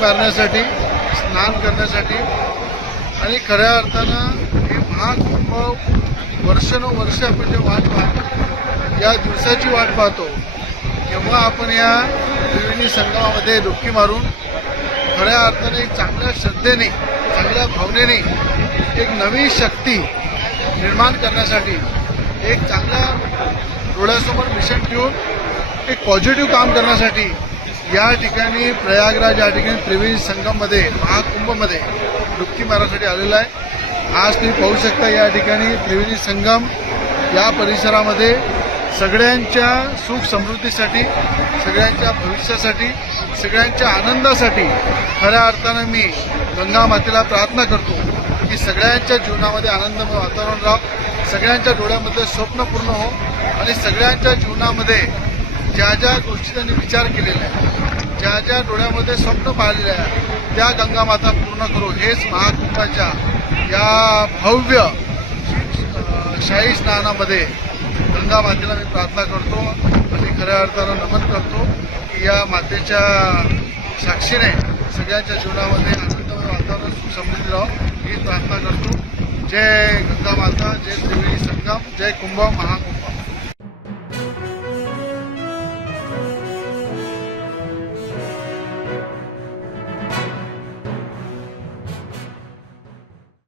मारण्यासाठी, स्नान करण्यासाठी आणि खऱ्या अर्थानं हे महाकुंभ वर्षानुवर्ष आपण जे वाट पाहतो, या दिवसाची वाट पाहतो, तेव्हा आपण या त्रिवेणी संगमामध्ये डुबकी मारून खऱ्या अर्थाने एक चांगल्या श्रद्धेने, चांगल्या भावनेने एक नवी शक्ती निर्माण करण्यासाठी, एक चांगल्या डोळ्यासमोर मिशन ठेवून एक पॉझिटिव्ह काम करण्यासाठी या ठिकाणी प्रयागराज या ठिकाणी त्रिवेणी संगममध्ये, महाकुंभमध्ये डुबकी मारण्यासाठी आलेला आहे। आज तुम्ही पाहू शकता या ठिकाणी त्रिवेणी संगम या परिसरामध्ये सगळ्यांच्या सुख समृद्धीसाठी, सगळ्यांच्या भविष्यासाठी, सगळ्यांच्या आनंदासाठी खऱ्या अर्थानं मी गंगा मातेला प्रार्थना करतो की सगळ्यांच्या जीवनामध्ये आनंदमय वातावरण राहो, सगळ्यांच्या डोळ्यामध्ये स्वप्न पूर्ण हो आणि सगळ्यांच्या जीवनामध्ये ज्या ज्या गोष्टी त्यांनी विचार केलेला आहे, ज्या ज्या डोळ्यामध्ये स्वप्न पाहिलेलं आहे, त्या गंगा माता पूर्ण करो, हेच महाकुंभाच्या या भव्य शाही स्नानामध्ये गंगा मातेला मी प्रार्थना करतो आणि खऱ्या अर्थानं नमन करतो की या मातेच्या साक्षीने सगळ्यांच्या जीवनामध्ये आनंदमय वातावरण सुख समृद्धी राहो ही प्रार्थना करतो। जय गंगा माता, जय त्रिवेणी संगम, जय कुंभ महाकुंभ।